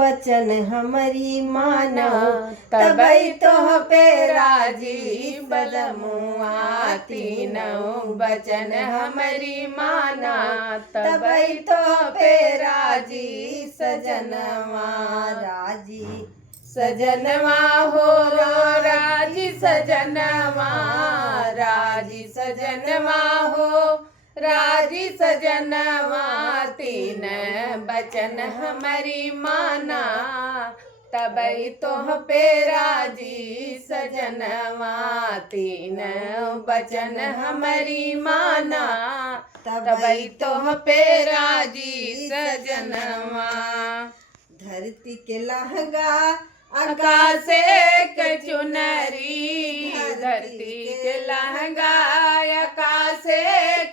बचन हमारी माना तबई तो पे राजी बलमुआ तीनों बचन हमारी माना तबई तो पे राजी सजनवा राजी सजनवा हो राजी सजनवा राजी सजनवा हो राजी सजनवा तीन बचन हमारी माना तबई तो पे राजी सजनवा तीन बचन हमारी माना तबई तो पे राजी सजनवा धरती के लहंगा आकाश के चुनरी धरती के लहंगा आकाश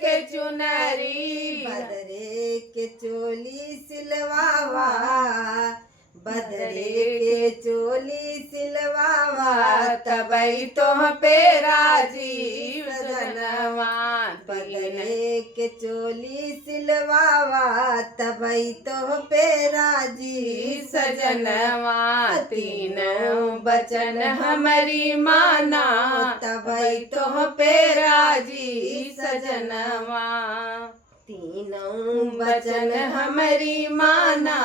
के चुनरी बदरे के चोली सिलवावा बदरे के चोली सिलवावा तबई तो पे राजी सजनवा बदरे के चोली सिलवावा तबई तो पे राजी सजनवा तीनों बचन हमारी माना तबई तो पे राजी सजनवा तीनों बचन हमारी माना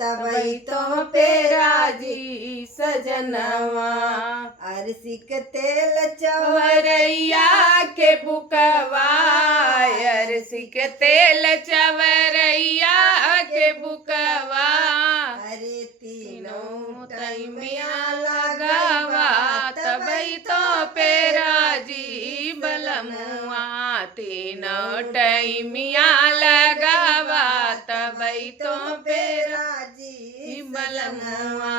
तबई तो पे राजी सजनवा अरसी के तेल चवरैया के बुकवा अरसी के तेल चवरैया के बुकवा अरे तीनों तैमिया लगावा तबई तो पे राजी बलमुआ तीनों टैमिया लगावा तबई तो पे राजी बलमुआ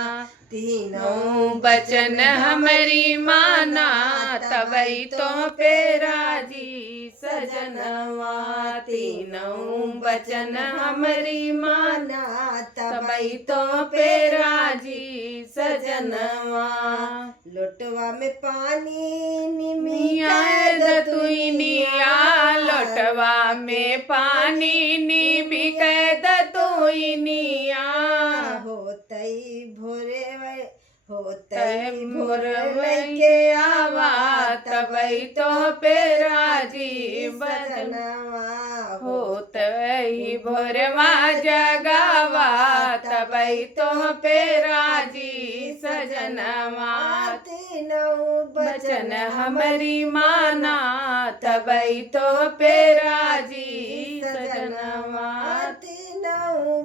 तीनों बचन हमारी माना तबई तो पे राजी सजनवा तीनों बचन हमारी माना तबई तो पे राजी सजनवा लोटवा में पानी निमिया दतुइनिया लोटवा में पानी निमिक दतुइनिया होतई भोरवै के आवा तबई तो पे राजी बचनवा होतई भोरवा जगावा तबई तो पे राजी सजनवा तीनों बचन हमारी माना तबई तो पे राजी सजनवा तीनों